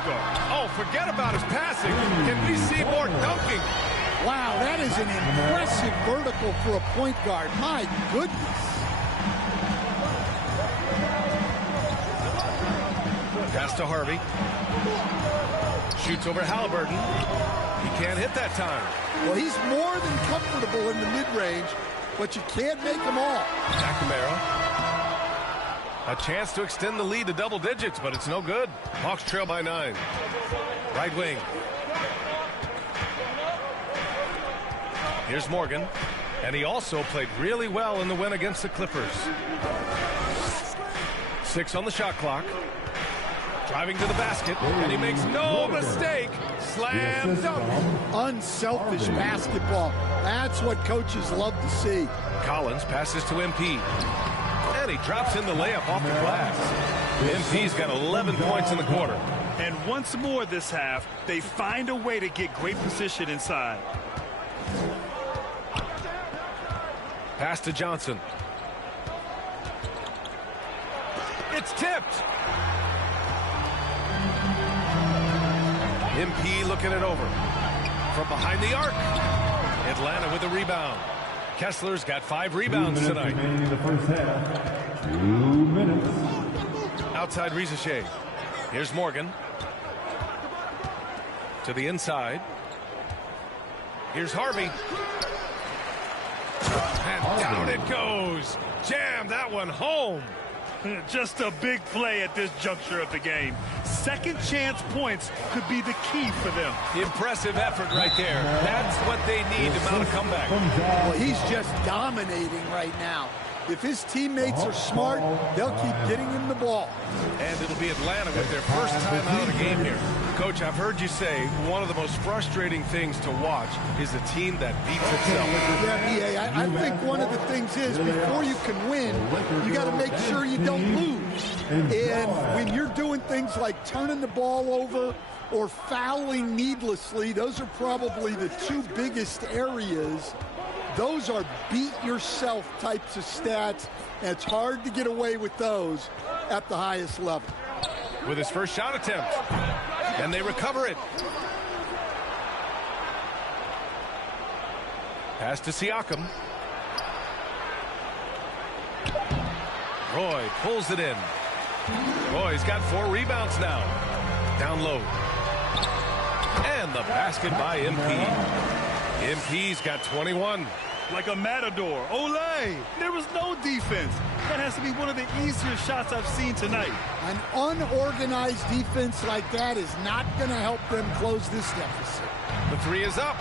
point guard. Oh, forget about his passing. Can we see more dunking? Wow, that is an impressive vertical for a point guard. My goodness. Pass to Harvey. Shoots over Halliburton. He can't hit that time. Well, he's more than comfortable in the mid-range, but you can't make them all. McNamara. A chance to extend the lead to double digits, but it's no good. Hawks trail by 9. Right wing. Here's Morgan. And he also played really well in the win against the Clippers. 6 on the shot clock. Driving to the basket, and he makes no mistake. Slam dunk. Unselfish basketball. That's what coaches love to see. Collins passes to MP. And he drops in the layup off the glass. MP's got 11 points in the quarter. And once more this half, they find a way to get great position inside. Pass to Johnson. It's tipped. MP looking it over. From behind the arc. Atlanta with a rebound. Kessler's got 5 rebounds tonight. In the first half. 2 minutes. Outside Rizachet. Here's Morgan. To the inside. Here's Harvey. And down it goes. Jam that one home. Just a big play at this juncture of the game. Second chance points could be the key for them. Impressive effort right there. That's what they need to mount a comeback. Well, he's just dominating right now. If his teammates are smart, they'll keep getting him the ball. And it'll be Atlanta with their first time out of the game here. Coach, I've heard you say one of the most frustrating things to watch is a team that beats itself. Yeah, B.A., I think one of the things is before you can win, you got to make sure you don't lose. And when you're doing things like turning the ball over or fouling needlessly, those are probably the 2 biggest areas. Those are beat-yourself types of stats, and it's hard to get away with those at the highest level. With his first shot attempt, and they recover it. Pass to Siakam. Roy pulls it in. Roy's got 4 rebounds now. Down low. And the basket by MP. MP's got 21. Like a matador. Olay! There was no defense. That has to be one of the easier shots I've seen tonight. An unorganized defense like that is not going to help them close this deficit. The 3 is up.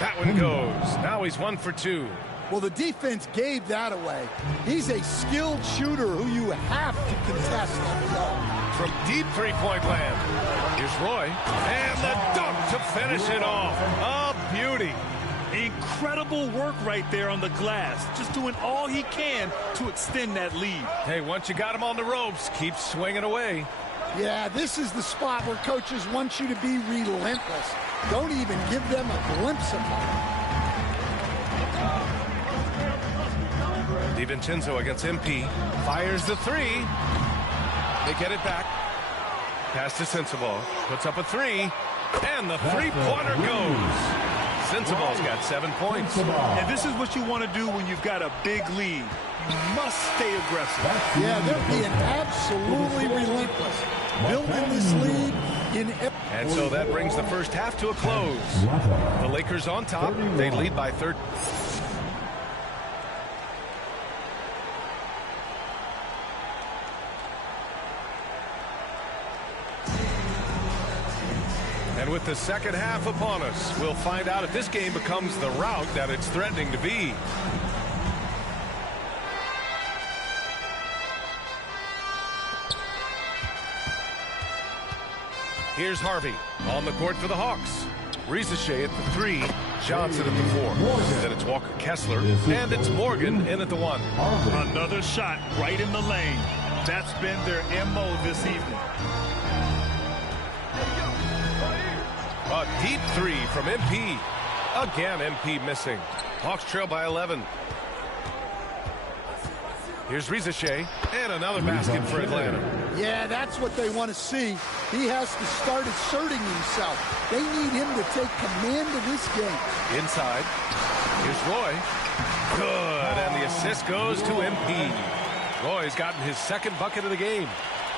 That one goes. Now he's 1 for 2. Well, the defense gave that away. He's a skilled shooter who you have to contest every ball. From deep three-point land. Here's Roy. And the dunk to finish it off. A beauty. Incredible work right there on the glass. Just doing all he can to extend that lead. Hey, once you got him on the ropes, keep swinging away. Yeah, this is the spot where coaches want you to be relentless. Don't even give them a glimpse of it. DiVincenzo against MP. Fires the 3. They get it back. Pass to Sensabaugh. Puts up a 3. And the three-pointer goes. Sensabaugh's got 7 points. And this is what you want to do when you've got a big lead. You must stay aggressive. Yeah, they're being absolutely relentless. Building this lead in... And so that brings the first half to a close. The Lakers on top. They lead by 13. And with the second half upon us, we'll find out if this game becomes the rout that it's threatening to be. Here's Harvey on the court for the Hawks. Rizachet at the 3, Johnson at the 4. Then it's Walker Kessler, and it's Morgan in at the 1. Another shot right in the lane. That's been their MO this evening. A deep 3 from MP. Again, MP missing. Hawks trail by 11. Here's Rizachet, and another basket for Atlanta. Yeah, that's what they want to see. He has to start asserting himself. They need him to take command of this game. Inside. Here's Roy. Good, and the assist goes to MP. Roy's gotten his second bucket of the game.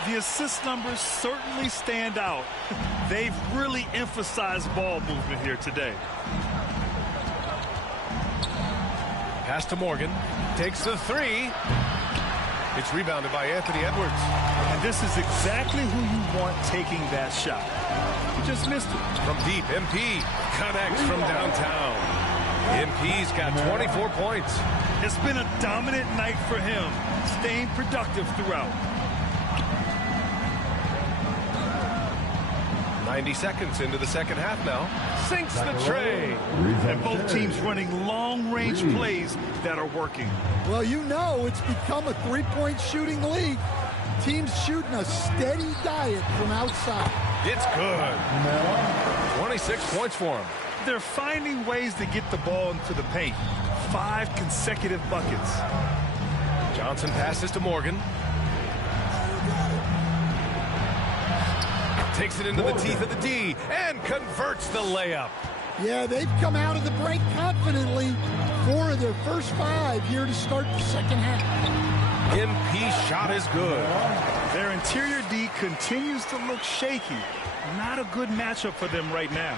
The assist numbers certainly stand out. They've really emphasized ball movement here today. Pass to Morgan. Takes the three. It's rebounded by Anthony Edwards. And this is exactly who you want taking that shot. He just missed it. From deep, MP connects from downtown. MP's got 24 points. It's been a dominant night for him, staying productive throughout. 90 seconds into the second half now. Sinks the tray. And both teams running long-range plays that are working. Well, you know it's become a three-point shooting league. Teams shooting a steady diet from outside. It's good. 26 points for him. They're finding ways to get the ball into the paint. 5 consecutive buckets. Johnson passes to Morgan. Takes it into the teeth of the D and converts the layup. Yeah, they've come out of the break confidently. 4 of their first 5 here to start the second half. MP shot is good. Their interior D continues to look shaky. Not a good matchup for them right now.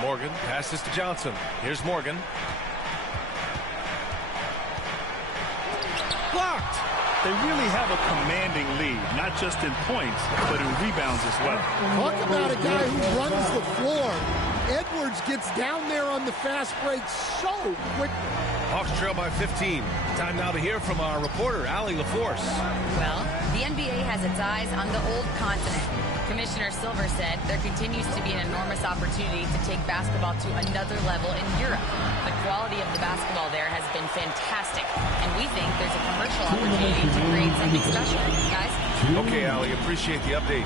Morgan passes to Johnson. Here's Morgan. Blocked. They really have a commanding lead, not just in points, but in rebounds as well. Talk about a guy who runs the floor. Edwards gets down there on the fast break so quick. Hawks trail by 15. Time now to hear from our reporter, Allie LaForce. Well, the NBA has its eyes on the old continent. Commissioner Silver said there continues to be an enormous opportunity to take basketball to another level in Europe. The quality of the basketball there has been fantastic, and we think there's a commercial opportunity to create something special. Guys? Okay, Allie, appreciate the update.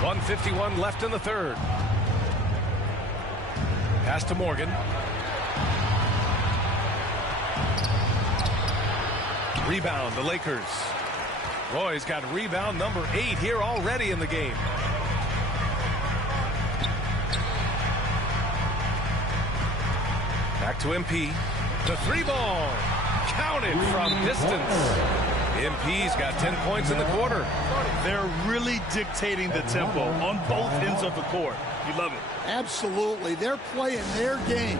1:51 left in the third. Pass to Morgan. Rebound, the Lakers. Roy's got rebound number 8 here already in the game. Back to MP. The 3 ball. Counted from distance. MP's got 10 points in the quarter. They're really dictating the tempo on both ends of the court. You love it. Absolutely. They're playing their game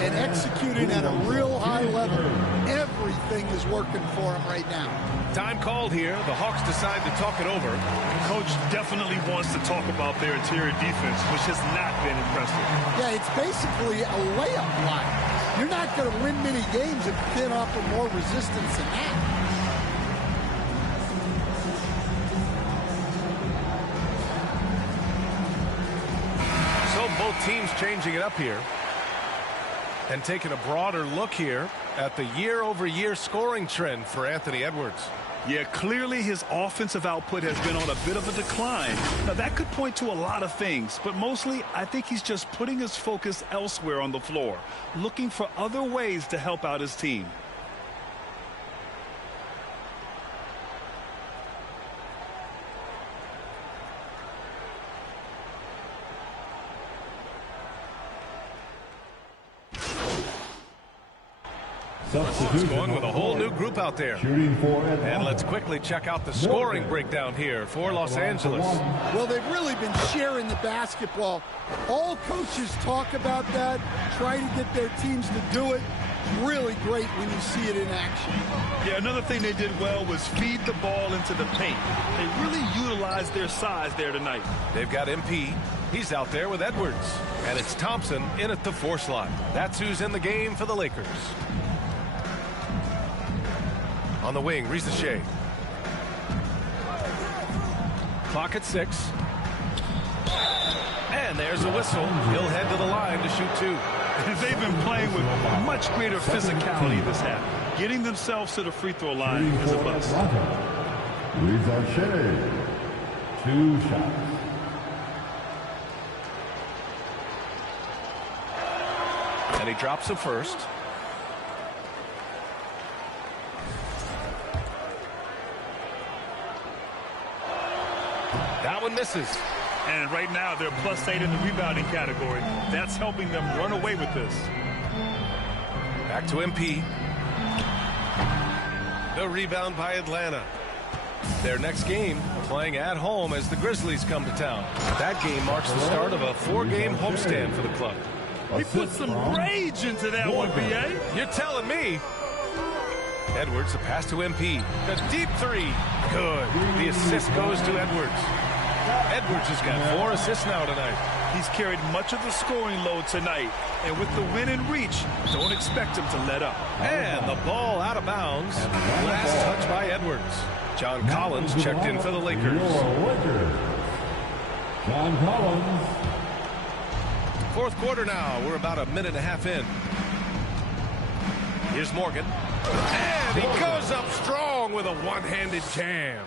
and executing at a real high level. Everything is working for them right now. Time called here. The Hawks decide to talk it over. Coach definitely wants to talk about their interior defense, which has not been impressive. Yeah, it's basically a layup line. You're not going to win many games if you can't offer more resistance than that. So both teams changing it up here and taking a broader look here at the year-over-year scoring trend for Anthony Edwards. Yeah, clearly his offensive output has been on a bit of a decline. Now, that could point to a lot of things, but mostly I think he's just putting his focus elsewhere on the floor, looking for other ways to help out his team. Hawks going with a whole new group out there. Shooting for And let's quickly check out the scoring breakdown here for Los Angeles. Well, they've really been sharing the basketball. All coaches talk about that, try to get their teams to do it. Really great when you see it in action. Yeah, another thing they did well was feed the ball into the paint. They really utilized their size there tonight. They've got MP. He's out there with Edwards. And it's Thompson in at the 4 slot. That's who's in the game for the Lakers. On the wing, Rizachet. Clock at 6. And there's a whistle. He'll head to the line to shoot 2. They've been playing with much greater physicality this half. Getting themselves to the free throw line is a bust. Rizachet. 2 shots. And he drops it first. That one misses. And right now, they're +8 in the rebounding category. That's helping them run away with this. Back to MP. The rebound by Atlanta. Their next game, playing at home as the Grizzlies come to town. That game marks the start of a 4-game homestand for the club. He put some rage into that one, B.A. You're telling me. Edwards, a pass to MP. A deep three. Good. The assist goes to Edwards. Edwards has got 4 assists now tonight. He's carried much of the scoring load tonight. And with the win and reach, don't expect him to let up. And the ball out of bounds. Last touch by Edwards. John Collins checked in for the Lakers. John Collins. Fourth quarter now. We're about a minute and a half in. Here's Morgan. And he goes up strong with a one-handed jam.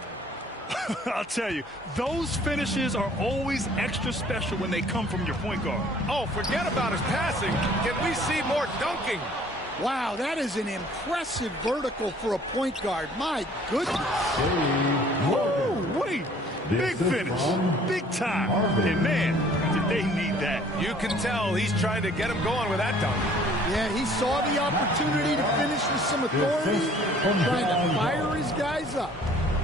I'll tell you, those finishes are always extra special when they come from your point guard. Oh, forget about his passing. Can we see more dunking? Wow, that is an impressive vertical for a point guard. My goodness. Whoa, wait. Big finish. Big time. And man, did they need that. You can tell he's trying to get him going with that dunk. Yeah, he saw the opportunity to finish with some authority, trying to fire his guys up.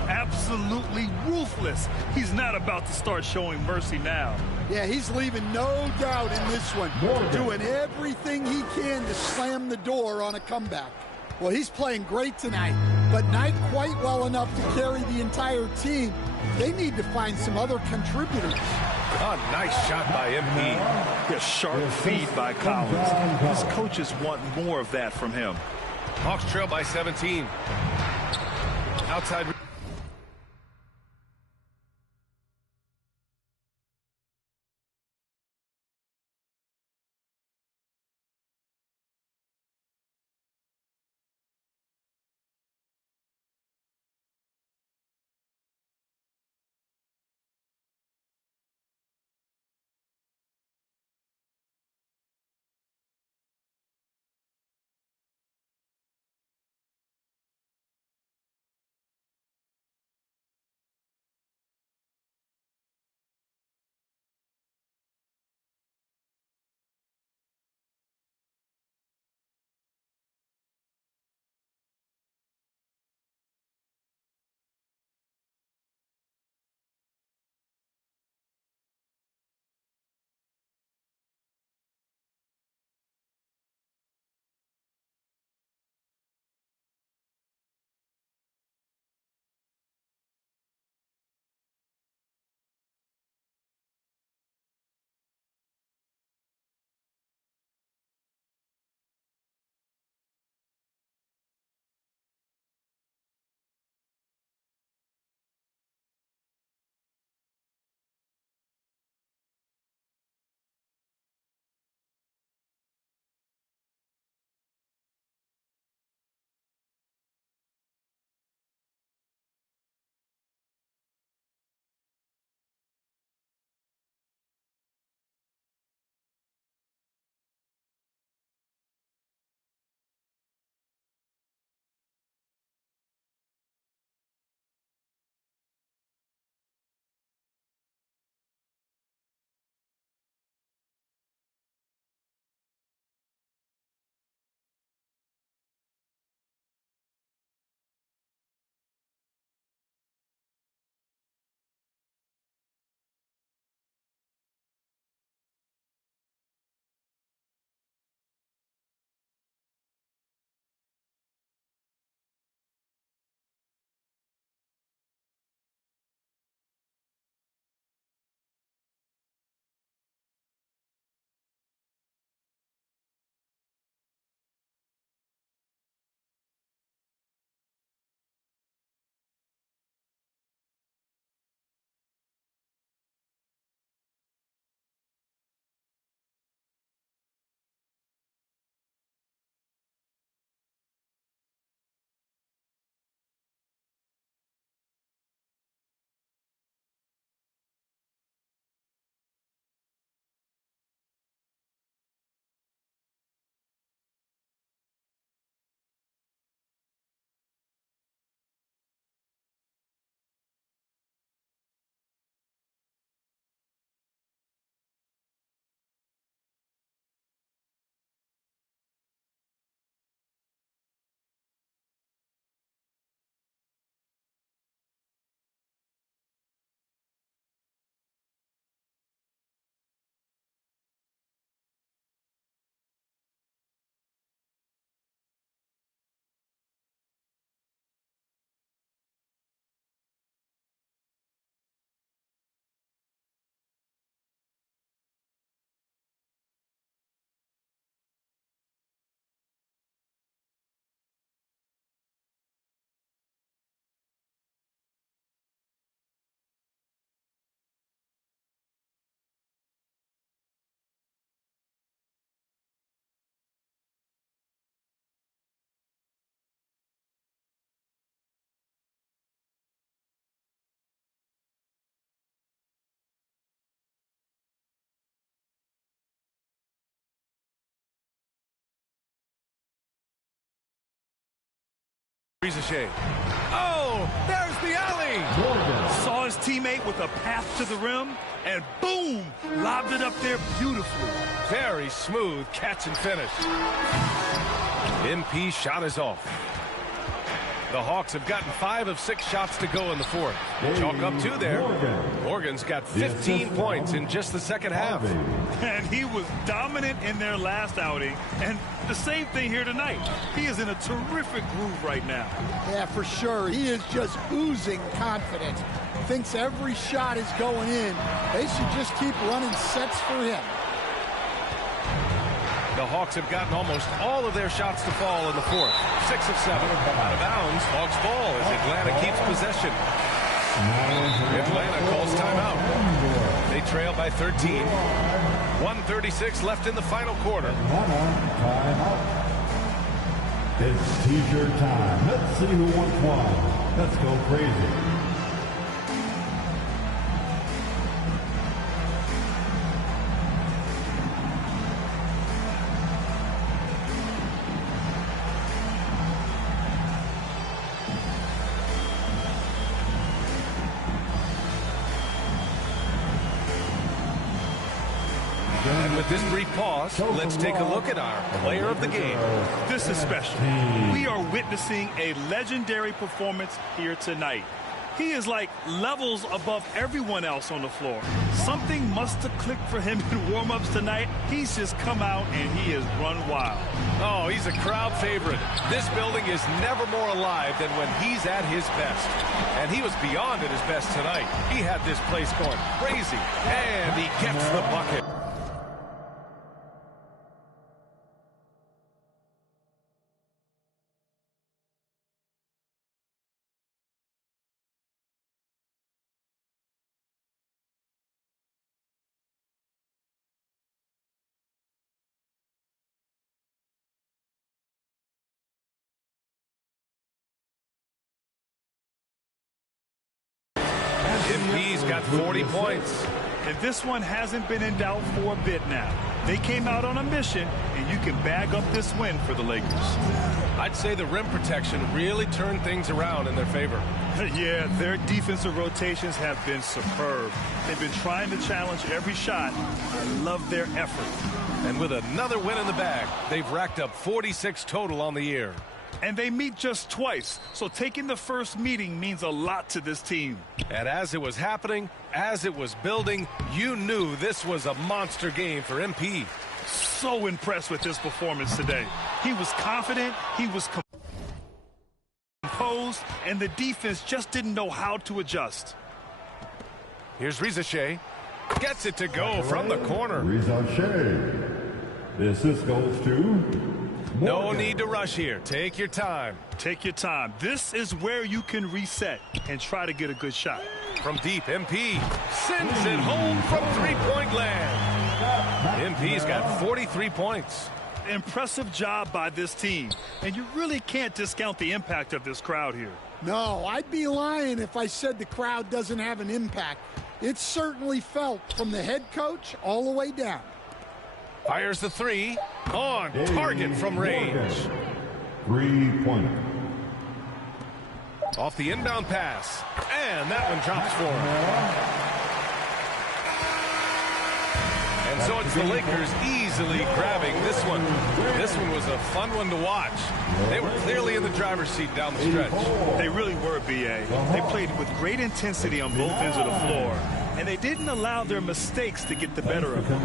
Absolutely ruthless. He's not about to start showing mercy now. Yeah, he's leaving no doubt in this one. Doing everything he can to slam the door on a comeback. Well, he's playing great tonight, but not quite well enough to carry the entire team. They need to find some other contributors. A nice shot by MP. A sharp feed by Collins. His coaches want more of that from him. Hawks trail by 17. Outside. Rizachet. Oh, there's the alley. Saw his teammate with a path to the rim, and boom, lobbed it up there beautifully. Very smooth catch and finish. MP shot is off. The Hawks have gotten 5 of 6 shots to go in the fourth. Chalk up 2 there. Morgan's got 15 points in just the second half. And he was dominant in their last outing. And the same thing here tonight. He is in a terrific groove right now. Yeah, for sure. He is just oozing confidence. Thinks every shot is going in. They should just keep running sets for him. The Hawks have gotten almost all of their shots to fall in the fourth. 6 of 7. Out of bounds. Hawks ball as Atlanta keeps possession. Atlanta calls timeout. They trail by 13. 1:36 left in the final quarter. It's T-shirt time. Let's see who wants one. Let's go crazy. And with this brief pause, let's take a look at our player of the game. This is special. We are witnessing a legendary performance here tonight. He is like levels above everyone else on the floor. Something must have clicked for him in warm-ups tonight. He's just come out and he has run wild. Oh, he's a crowd favorite. This building is never more alive than when he's at his best. And he was beyond at his best tonight. He had this place going crazy. And he gets the bucket. MP's got 40 points. And this one hasn't been in doubt for a bit now. They came out on a mission, and you can bag up this win for the Lakers. I'd say the rim protection really turned things around in their favor. Yeah, their defensive rotations have been superb. They've been trying to challenge every shot. I love their effort. And with another win in the bag, they've racked up 46 total on the year. And they meet just twice, so taking the first meeting means a lot to this team. And as it was happening, as it was building, you knew this was a monster game for MP. So impressed with his performance today. He was confident, he was composed, and the defense just didn't know how to adjust. Here's Rizachet. Gets it to go from the corner. Rizachet. The assist goes to... No need to rush here. Take your time. Take your time. This is where you can reset and try to get a good shot. From deep, MP sends it home from three-point land. MP's got 43 points. Impressive job by this team. And you really can't discount the impact of this crowd here. No, I'd be lying if I said the crowd doesn't have an impact. It's certainly felt from the head coach all the way down. Fires the three. On target from range. 3-pointer. Off the inbound pass. And that one drops for him. And so it's the Lakers easily grabbing this one. This one was a fun one to watch. They were clearly in the driver's seat down the stretch. They really were, B.A. They played with great intensity on both ends of the floor. And they didn't allow their mistakes to get the better of them.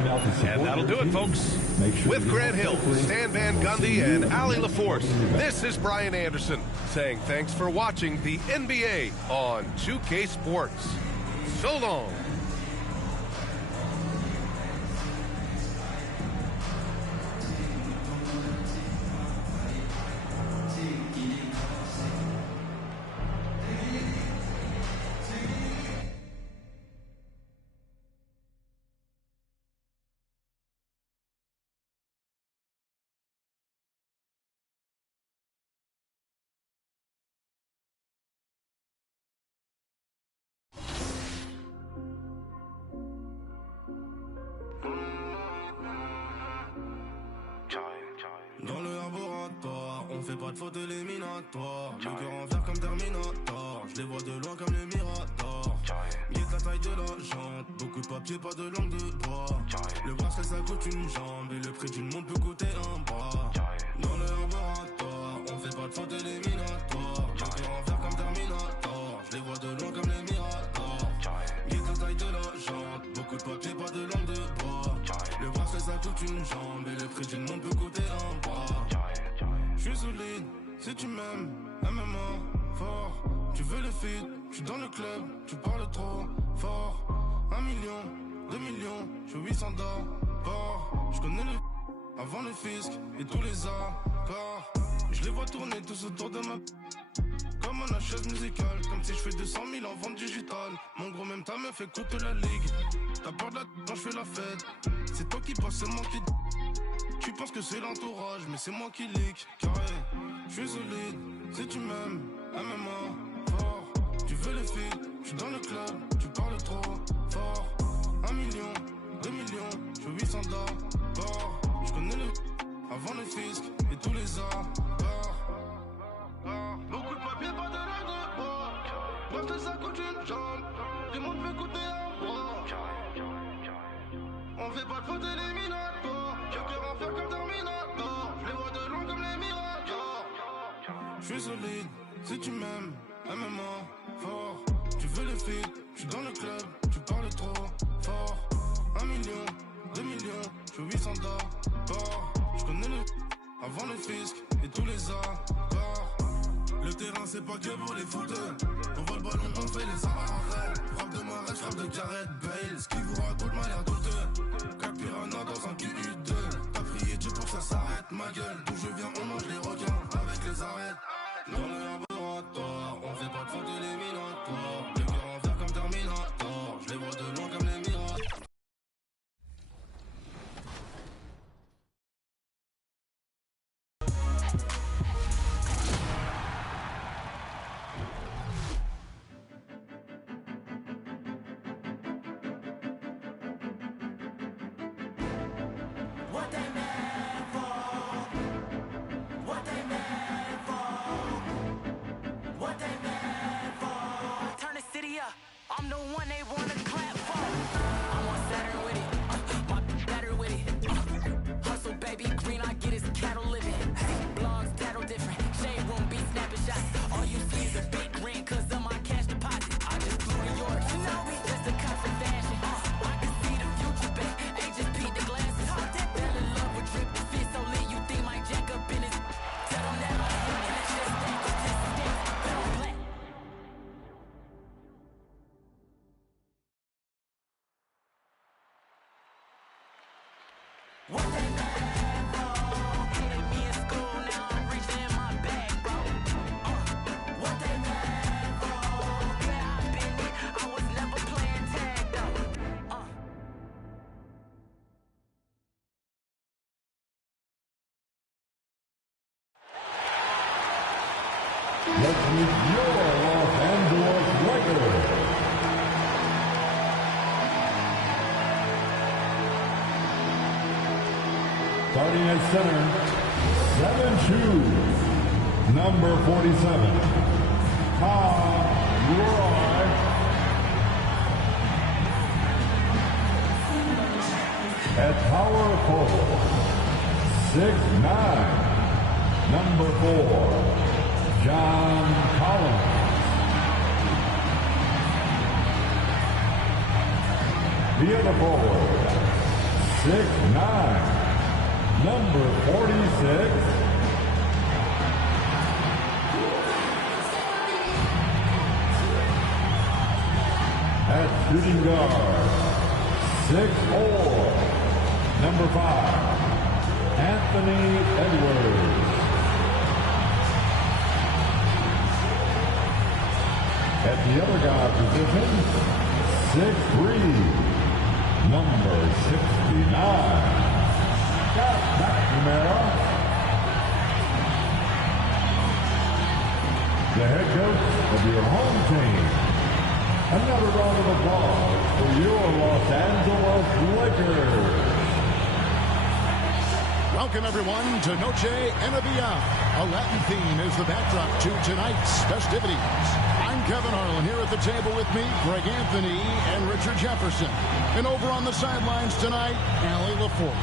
And that'll do it, folks. With Grant Hill, Stan Van Gundy, and Ali LaForce, this is Brian Anderson saying thanks for watching the NBA on 2K Sports. So long. fait pas de faute éliminatoire. Le cœur en verre comme Terminator. Je les vois de loin comme les Miradors. Miette la taille de la jante. Beaucoup de papier, pas de langue de bois. Le bracelet ça coûte une jambe. Et le prix d'une montre peut coûter un bras. Dans le laboratoire, on fait pas de faute éliminatoire. Le cœur en verre comme Terminator. Je les vois de loin comme les Miradors. Miette la taille de la jante. Beaucoup de papier, pas de langue de bois. Le bracelet ça coûte une jambe. Et le prix d'une montre peut coûter un bras. J'suis solide, si tu m'aimes, MMA, fort. Tu veux le feed, j'suis dans le club, tu parles trop fort. 1 million, 2 millions, j'fais 800 d'abord. J'connais le avant le fisc et tous les accords. Je les vois tourner tous autour de ma comme on a chaise musicale. Comme si j'fais 200 000 en vente digitale. Mon gros même ta meuf écoute la ligue. T'as peur de la quand j'fais la fête. C'est toi qui passes, c'est moi qui tu penses que c'est l'entourage, mais c'est moi qui leak. Carré, j'suis solide, si tu m'aimes, MMA, fort. Tu veux les filles, j'suis dans le club, tu parles trop fort. 1 million, 2 millions, j'fais 800 d'abord. J'connais le avant le fisc et tous les accords. Beaucoup de papier, pas de langue de bois. Bref, que ça coûte une jambe. Tout le monde veut coûter un bras. On fait pas de faute éliminatoire. J'ai cœur en fer comme Terminator. Je les vois de loin comme les Miradors. J'suis solide, si tu m'aimes, MMA, fort. Tu veux le feed, j'suis dans le club, tu parles trop fort. 1 million, 2 millions, j'fais 800 d'abord. J'connais le avant le fisc et tous les accords. Le terrain c'est pas que pour les footeux. On voit le ballon, on fait les arrêts. Frappe de Marais, frappe de Gareth Bale. Ce qui vous raconte m'a l'air douteux. Capirana dans un QU2. T'as prié Dieu pour que ça s'arrête, ma gueule. D'où je viens, on mange les requins avec les arêtes. Dans le laboratoire, on fait pas de faute éliminatoire. Le cœur en verre comme Terminator. Je les vois de loin comme les Miradors. I'm the one they wanna clap for. I'm on Saturn with it, my better with it. Hustle baby, green I get is cattle living. Blogs, cattle different, shade room be snapping shots. All you see is a big ring cause of my cash deposit. I just flew to York, you know me, just a cut for fashion. I can see the future, babe, ain't just beat the glasses. Fell in love with drip, fit so lit you think Mike Jack up in his. Tell them that I'm in that shit stank, this stank, but I'm black. What they mad for? Hated me in school, now I'm reaching in my bag, bro. What they mad for? Yeah, I've been it, I was never playing tag, though. Let's meet your Los Angeles Lakers. Starting at center, 7 shoes, number 47, Tom Roy. At power forward, 6'9", number 4, John Collins. The other forward, 6'9", number 46, at shooting guard, 6'4", number 5, Anthony Edwards. At the other guard position, 6'3", number 69. Scott McNamara, the head coach of your home team. Another round of applause for your Los Angeles Lakers. Welcome everyone to Noche and Beyond. A Latin theme is the backdrop to tonight's festivities. I'm Kevin Harlan here at the table with me, Greg Anthony and Richard Jefferson. And over on the sidelines tonight, Allie LaForce.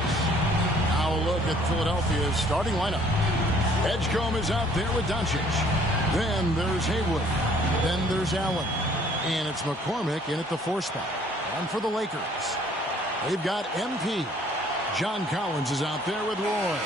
Now a look at Philadelphia's starting lineup. Edgecombe is out there with Doncic. Then there's Haywood. Then there's Allen. And it's McCormick in at the 4 spot. And for the Lakers, they've got MP. John Collins is out there with Roy.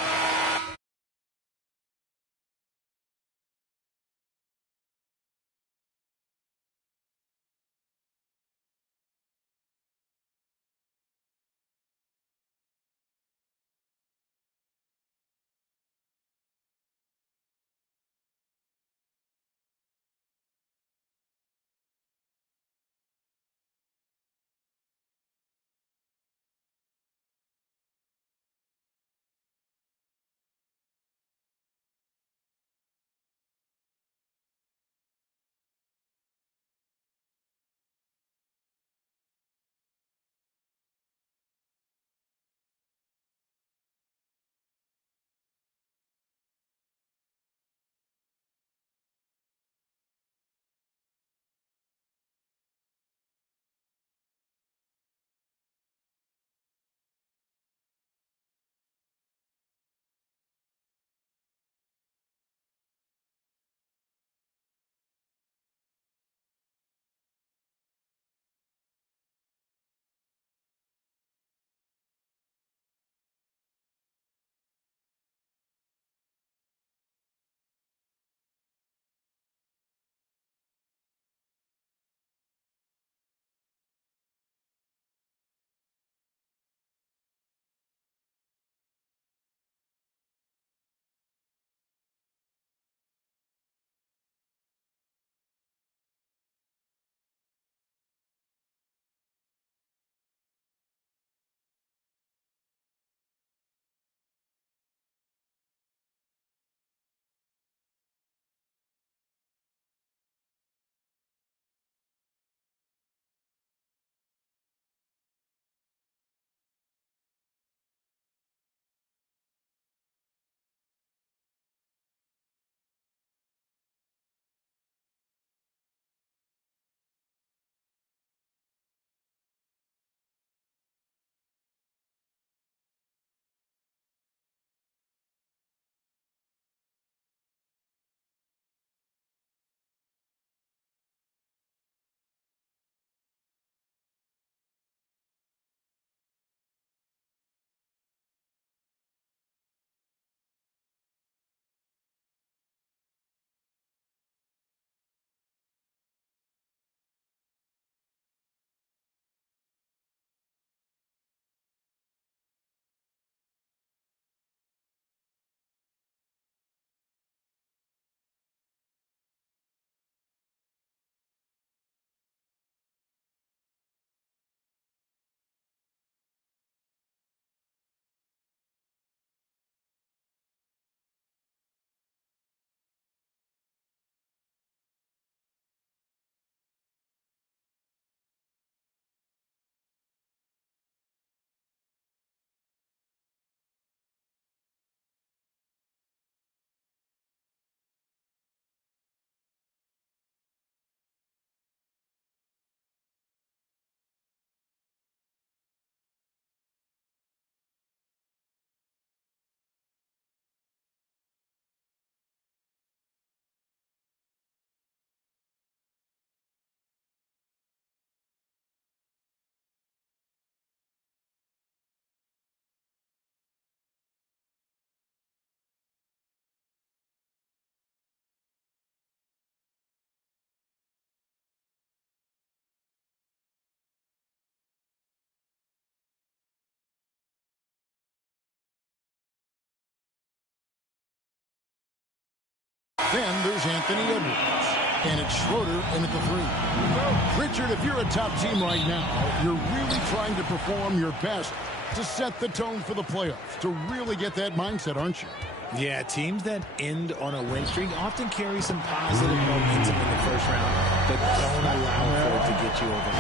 Then there's Anthony Edwards. And it's Schroeder in at the 3. Richard, if you're a top team right now, you're really trying to perform your best to set the tone for the playoffs, to really get that mindset, aren't you? Yeah, teams that end on a win streak often carry some positive momentum in the first round, but don't allow for it to get you over.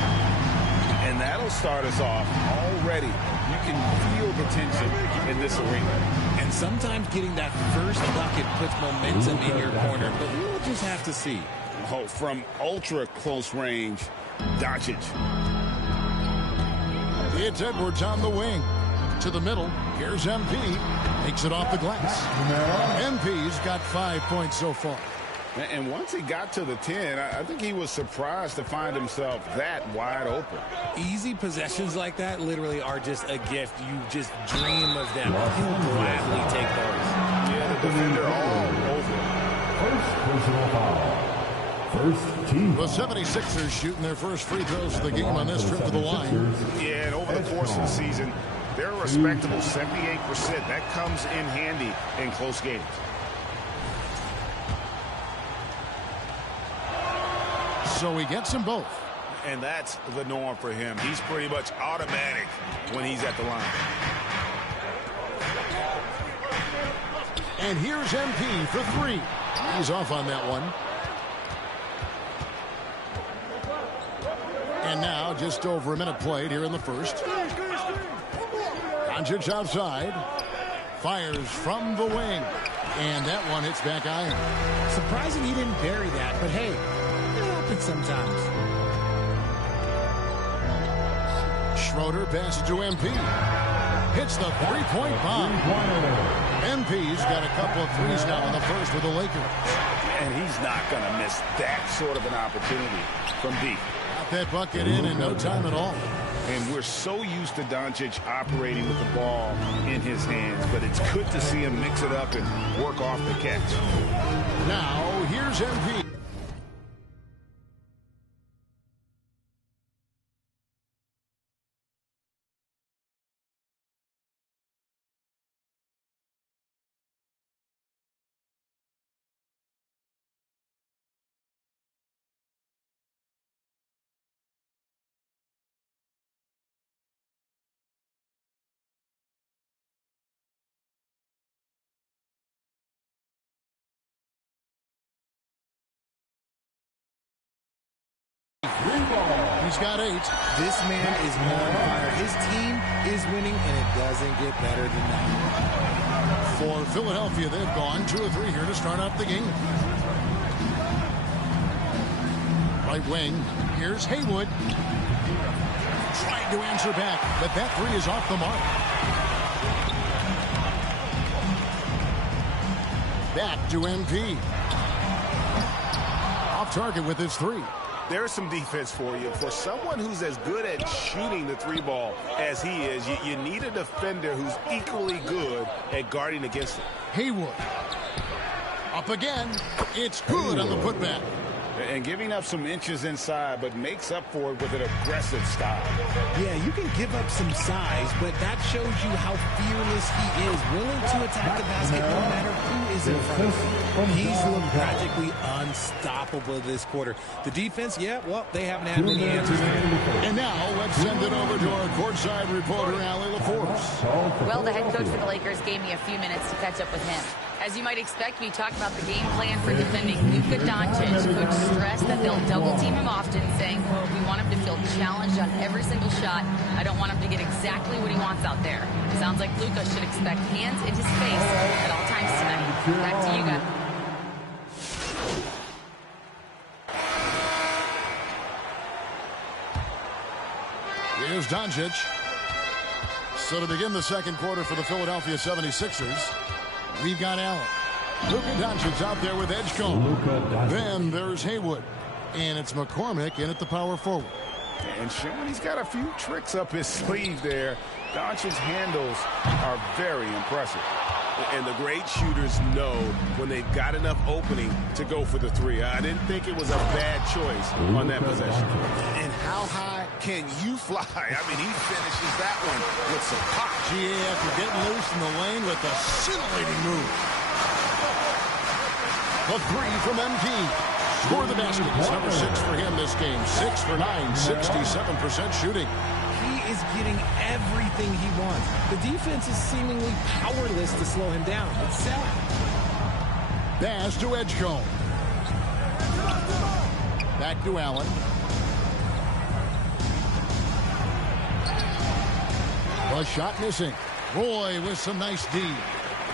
And that'll start us off already. You can feel the tension in this arena. And sometimes getting that first bucket puts momentum in your corner, but we'll just have to see. Oh, from ultra close range, Doncic. It's Edwards on the wing. To the middle. Here's MP. Takes it off the glass. MP's got 5 points so far. And once he got to the 10, I think he was surprised to find himself that wide open. Easy possessions like that literally are just a gift. You just dream of them. He'll gladly take those. Yeah, the defender all over. First personal foul. First team. The 76ers shooting their first free throws of the game on this trip to the line. Yeah, and over the course of the season, they're a respectable 78%. That comes in handy in close games. So he gets them both. And that's the norm for him. He's pretty much automatic when he's at the line. And here's MP for three. He's off on that one. And now just over a minute played here in the first. Doncic outside. Fires from the wing. And that one hits back iron. Surprising he didn't bury that, but hey, it happens sometimes. Schroeder passes to MP. Hits the three-point bomb. MP's got a couple of threes now in the first with the Lakers. And he's not going to miss that sort of an opportunity from deep. Got that bucket in no time at all. And we're so used to Doncic operating with the ball in his hands, but it's good to see him mix it up and work off the catch. Now, here's MP. He's got 8. This man is on fire. His team is winning, and it doesn't get better than that. For Philadelphia, they've gone 2 of 3 here to start out the game. Right wing. Here's Haywood. Trying to answer back, but that 3 is off the mark. Back to MP. Off target with his 3. There's some defense for you. For someone who's as good at shooting the 3 ball as he is, you need a defender who's equally good at guarding against it. Haywood. Up again. It's good on the putback. And giving up some inches inside, but makes up for it with an aggressive style. Yeah, you can give up some size, but that shows you how fearless he is, willing to attack the basket no matter who is in front of him. He's looked practically unstoppable this quarter. The defense, yeah, well, they haven't had many answers there. And now let's send it over to our courtside reporter, Allie LaForce. Well, the head coach for the Lakers gave me a few minutes to catch up with him. As you might expect, we talked about the game plan for defending Luka Doncic. Coach stressed that they'll double team him often, saying, we want him to feel challenged on every single shot. I don't want him to get exactly what he wants out there. Sounds like Luka should expect hands in his face at all times tonight. Back to you guys. Here's Doncic. So to begin the second quarter for the Philadelphia 76ers, we've got Allen. Luka Doncic out there with Edgecombe. Then there's Haywood. And it's McCormick in at the power forward. And showing he's got a few tricks up his sleeve there. Doncic's handles are very impressive. And the great shooters know when they've got enough opening to go for the 3. I didn't think it was a bad choice on that possession. And how high can you fly? I mean, he finishes that one with some pop. GA after getting loose in the lane with a scintillating move. The 3 from MP. Score the basket. It's number 6 for him this game. 6 for 9, 67% shooting. He is getting everything he wants. The defense is seemingly powerless to slow him down. It's sad. Pass to Edgecombe. Back to Allen. The shot missing. Roy with some nice D.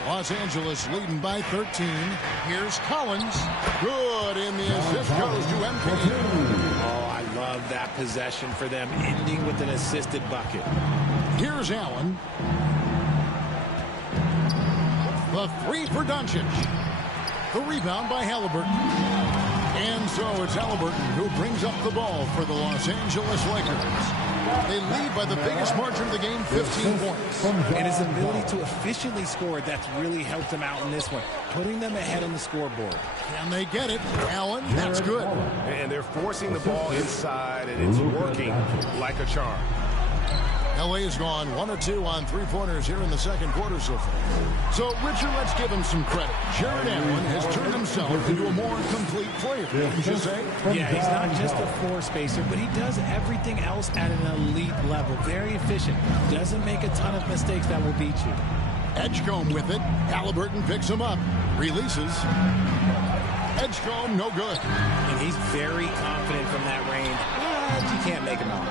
Los Angeles leading by 13. Here's Collins. Good, and the assist goes to MP. Oh, I love that possession for them, ending with an assisted bucket. Here's Allen. The three for Doncic. The rebound by Halliburton. And so it's Halliburton who brings up the ball for the Los Angeles Lakers. They lead by the biggest margin of the game, 15 points. And his ability to efficiently score, that's really helped him out in this one, putting them ahead on the scoreboard. Can they get it? Allen, that's good. And they're forcing the ball inside, and it's working like a charm. LA has gone 1 of 2 on three-pointers here in the second quarter so far. So, Richard, let's give him some credit. Jared Allen has turned himself into a more complete player, would you say? Yeah, he's not just a floor spacer, but he does everything else at an elite level. Very efficient. Doesn't make a ton of mistakes that will beat you. Edgecombe with it. Halliburton picks him up. Releases. Edgecombe, no good. And he's very confident from that range, but you can't make him out.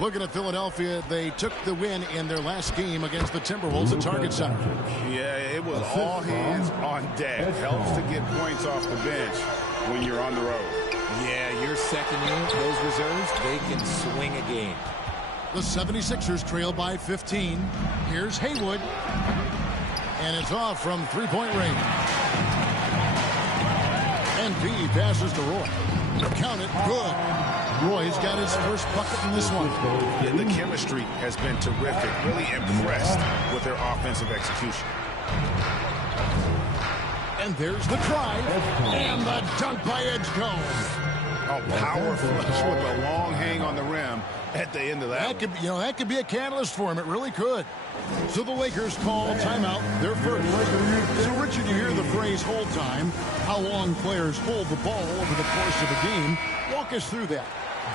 Looking at Philadelphia, they took the win in their last game against the Timberwolves at Target Center. Yeah, it was all hands on deck. Helps to get points off the bench when you're on the road. Yeah, your second unit, those reserves, they can swing a game. The 76ers trail by 15. Here's Haywood. And it's off from three-point range. NP passes to Roy. Count it, good. Roy's got his first bucket in this one. Yeah, the chemistry has been terrific. Really impressed with their offensive execution. And there's the drive. And the dunk by Edgecombe. A power flush with a long hang on the rim at the end of that. That could be a catalyst for him. It really could. So the Lakers call timeout. They're first. So, Richard, you hear the phrase hold time. How long players hold the ball over the course of a game. Walk us through that.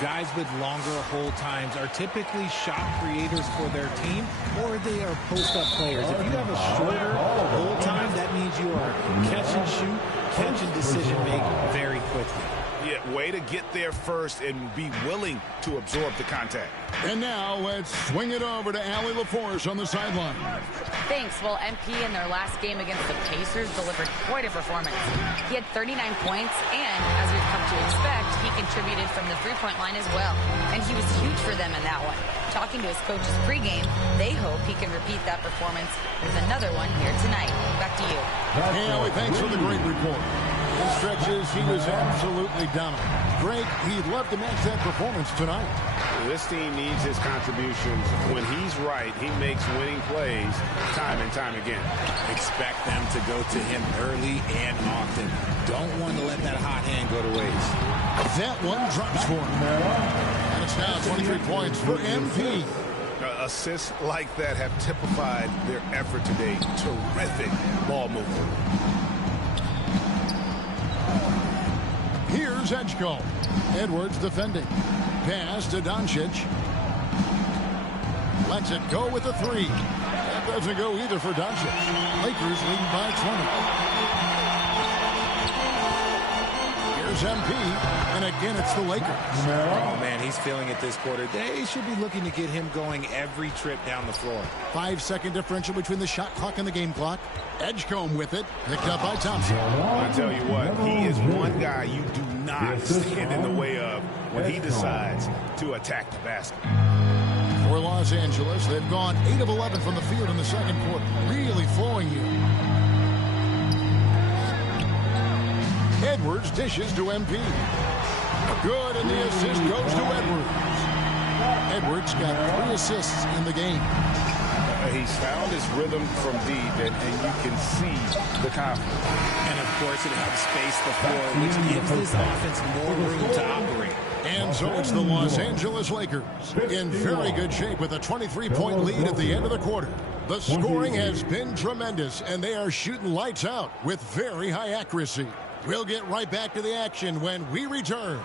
Guys with longer hold times are typically shot creators for their team, or they are post-up players. If you have a shorter hold time, that means you are catch and shoot, catch and decision make very quickly. Yeah, way to get there first and be willing to absorb the contact. And now let's swing it over to Allie LaForce on the sideline. Thanks. Well, MP in their last game against the Pacers delivered quite a performance. He had 39 points, and as we've come to expect, he contributed from the three-point line as well. And he was huge for them in that one. Talking to his coaches pregame, they hope he can repeat that performance with another one here tonight. Back to you. Hey, Allie, thanks for the great report. In stretches, he was absolutely dominant. Greg, he'd love to match that performance tonight. This team needs his contributions. When he's right, he makes winning plays time and time again. Expect them to go to him early and often. Don't want to let that hot hand go to waste. That one drops for him. And it's now 23 points for MP. Assists like that have typified their effort today. Terrific ball movement. Here's Edgecombe. Edwards defending. Pass to Doncic. Lets it go with a three. That doesn't go either for Doncic. Lakers lead by 20. Here's MP. And again, it's the Lakers. Oh, man, he's feeling it this quarter. They should be looking to get him going every trip down the floor. 5-second differential between the shot clock and the game clock. Edgecombe with it. Picked up by Thompson. I tell you what, he is one guy you do not stand in the way of when he decides to attack the basket. For Los Angeles, they've gone 8 of 11 from the field in the second quarter. Really flowing here. Edwards dishes to MP. Good, and the assist goes to Edwards. Edwards got 3 assists in the game. He's found his rhythm from deep, and you can see the confidence. And, of course, it helps space the floor, which gives this offense more room to operate. And so it's the Los Angeles Lakers in very good shape with a 23-point lead at the end of the quarter. The scoring has been tremendous, and they are shooting lights out with very high accuracy. We'll get right back to the action when we return.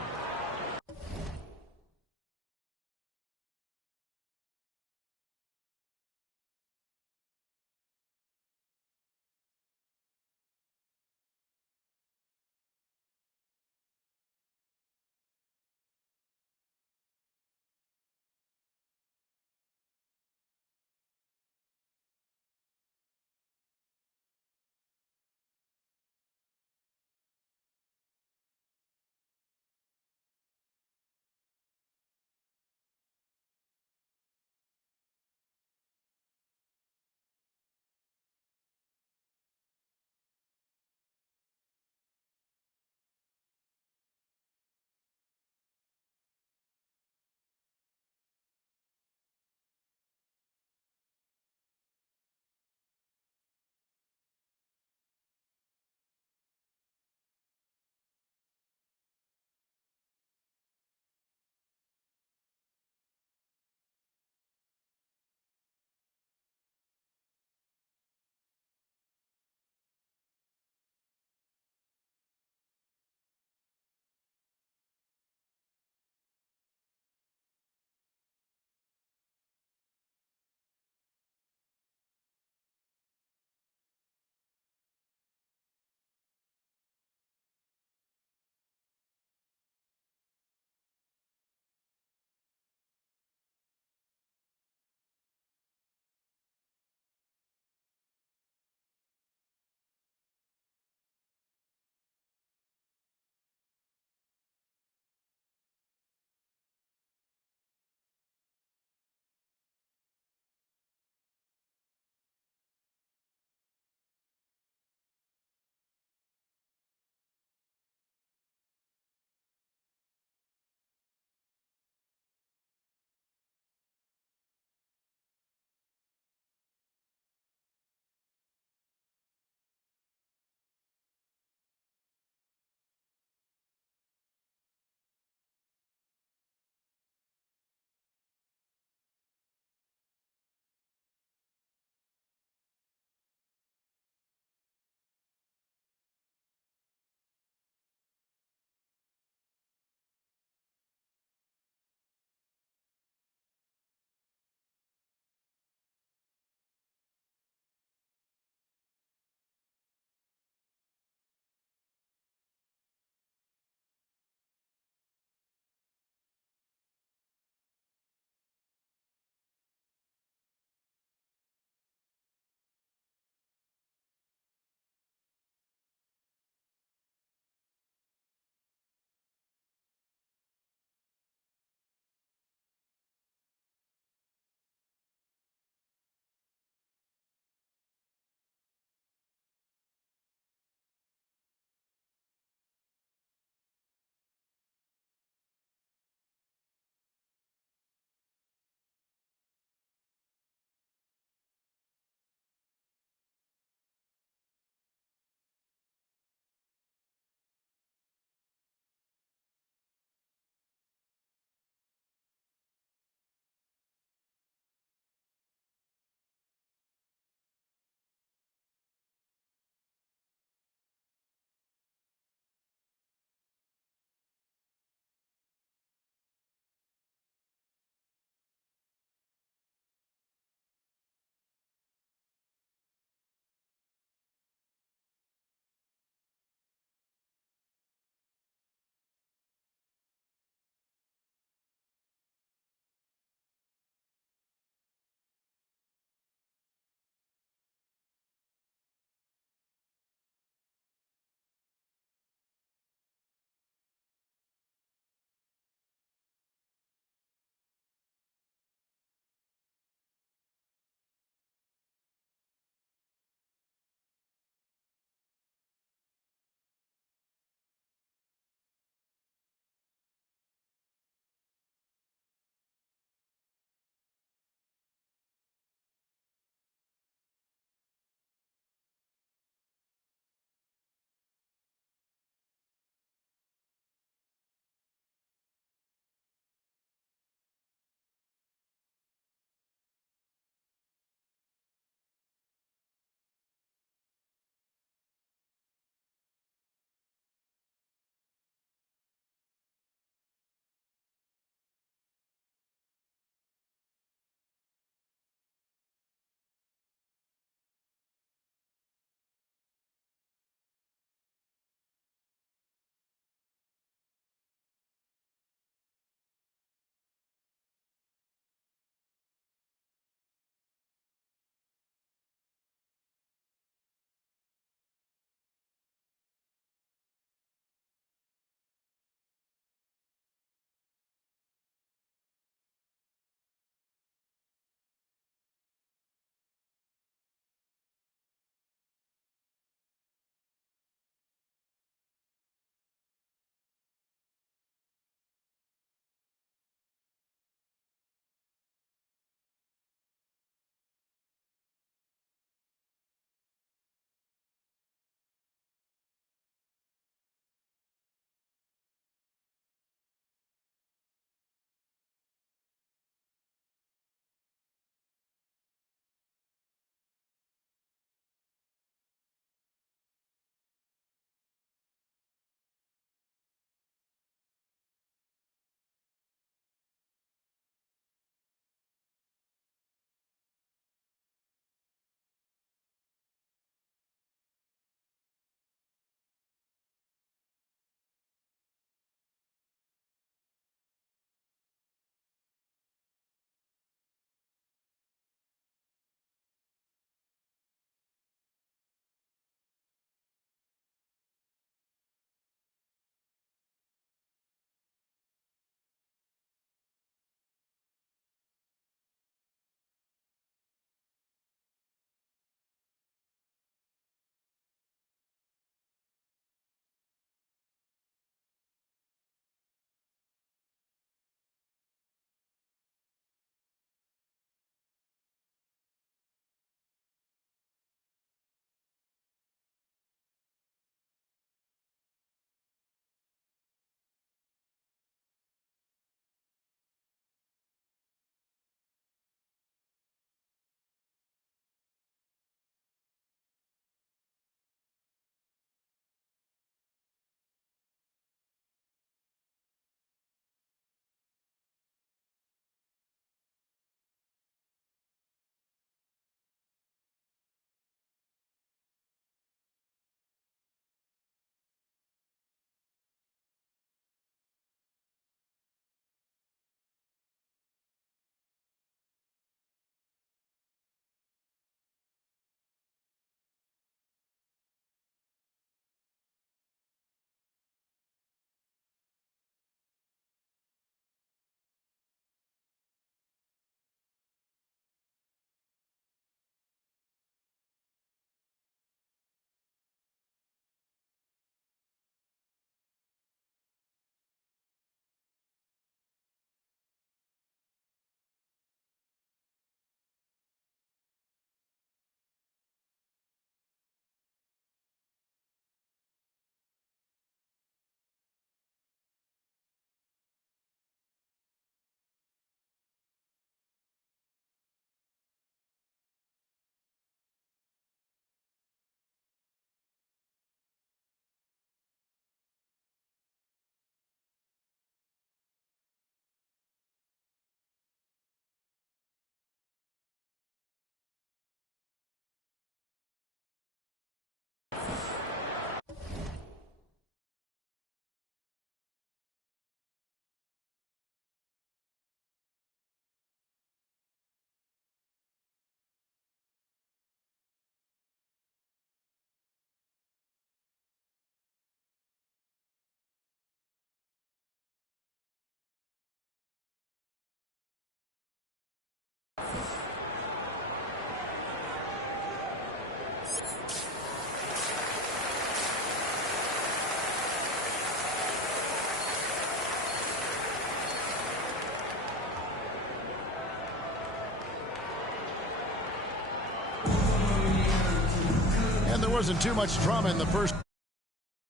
wasn't too much drama in the first.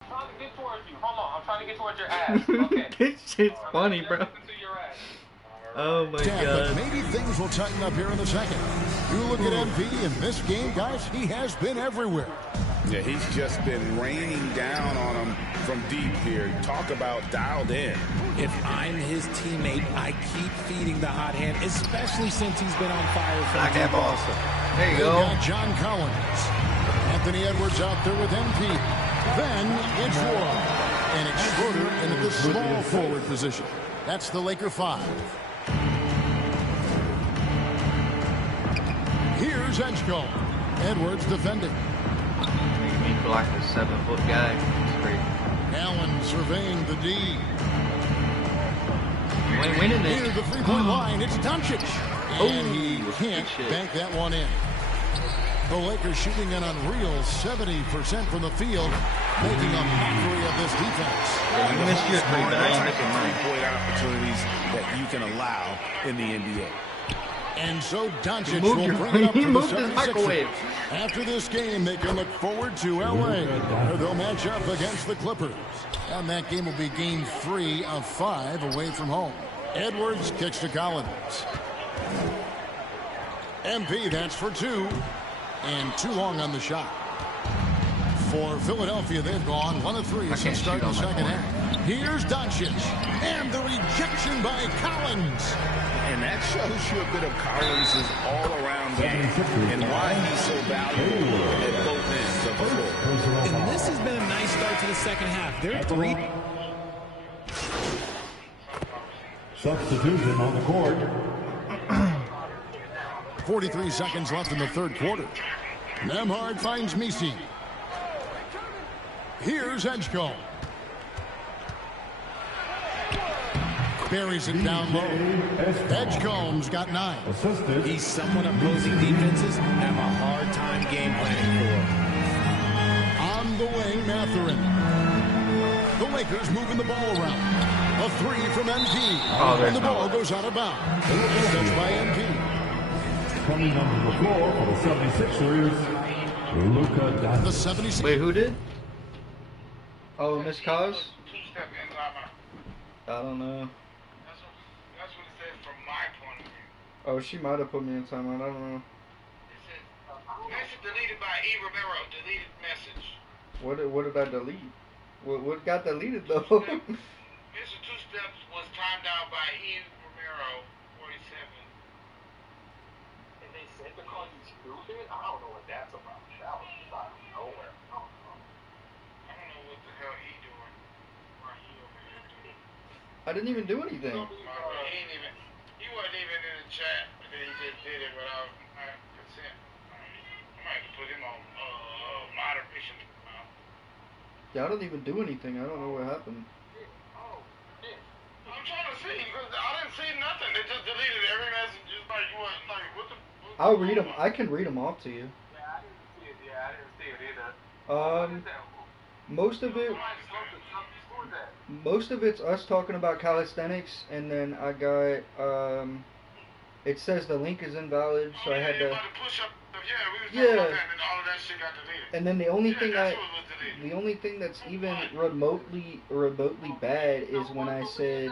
I'm trying to get towards you. Hold on. I'm trying to get towards your ass. Okay. This shit's funny, bro. Oh my But god. maybe things will tighten up here in the second. You look at MP in this game, guys, he has been everywhere. Yeah, he's just been raining down on him from deep here. Talk about dialed in. If I'm his teammate, I keep feeding the hot hand, especially since he's been on fire from deep also. There you They've go. got John Collins. Anthony Edwards out there with MP. Then it's Roy. And it's Schroeder into the small forward position. That's the Laker 5. Here's Edgecombe. Edwards defending. Making me feel like a 7-foot guy. It's great. Allen surveying the D. You ain't winning Near it. the three-point line, it's Doncic. And he can't good shit. bank that one in. The Lakers shooting an unreal 70% from the field, making a mockery of this defense. Yeah, you missed your three, but I ain't missing mine. Three-point opportunities that you can allow in the NBA. And so Doncic moved will your- bring it up he to the moved his 76ers. microwave. After this game, they can look forward to L.A., where they'll match up against the Clippers. And that game will be game 3 of 5 away from home. Edwards kicks to Collins. MP, that's for 2. And too long on the shot. For Philadelphia, they've gone 1 of 3 since starting the second half. Here's Doncic. And the rejection by Collins. And that shows you a bit of Collins' all-around game and why he's so valuable at both ends of the floor. And this has been a nice start to the second half. They're 3. Substitution on the court. 43 seconds left in the third quarter. Nembhard finds Messi. Here's Edgecombe. Buries it down low. Edgecombe's got 9. Assisted. He's someone opposing defenses have a hard time game planning for. On the wing, Mathurin. The Lakers moving the ball around. A 3 from MP. And the ball goes out of bounds. Touched by MP. Coming onto the floor for the 76ers, Luka Doncic. The 76ers. Wait, who did? Oh, Miss Cause? I don't know. That's what it says from my point of view. Oh, she might have put me in timeout. I don't know. It says, message deleted by E. Romero. Deleted message. What did I delete? What got deleted though? Mr. Two Steps was timed out by E. Romero, 47. And they said to call you stupid? I don't know what that's about. That was out of nowhere. I don't know what the hell he doing. Why he over here doing? I didn't even do anything. He wasn't even in the chat, but then he just did it without my consent. I might put him on moderation. Yeah, I don't even do anything. I don't know what happened. I'm trying to see, because I didn't see nothing. They just deleted every message. Just like, you want, like, what the... I'll read them. I can read them off to you. Yeah, I didn't see it. Yeah, I didn't see it either. Most of it's us talking about calisthenics, and then I got it says the link is invalid, so I had to. Yeah. And then the only thing that's even remotely bad is when I said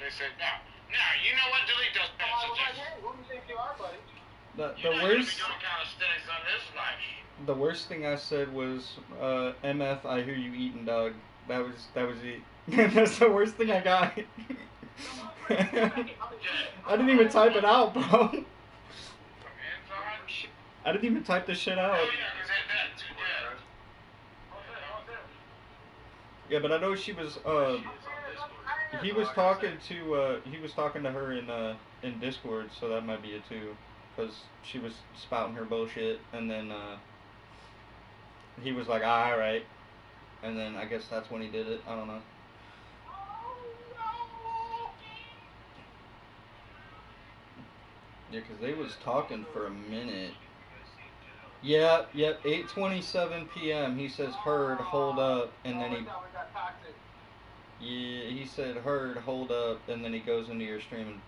They said, now, you know what? Delete those messages. Who do you think you are, buddy? The worst thing I said was MF, I hear you eating, dog. That was it. That's the worst thing I got. I didn't even type it out, bro. I didn't even type this shit out. Yeah, but I know she was he was talking to her in Discord, so that might be it too, because she was spouting her bullshit, and then he was like, all right, and then I guess that's when he did it. I don't know. Yeah, because they was talking for a minute. Yeah, yep, 8:27 p.m. He says, heard, hold up, and then he said, heard, hold up, and then he goes into your stream and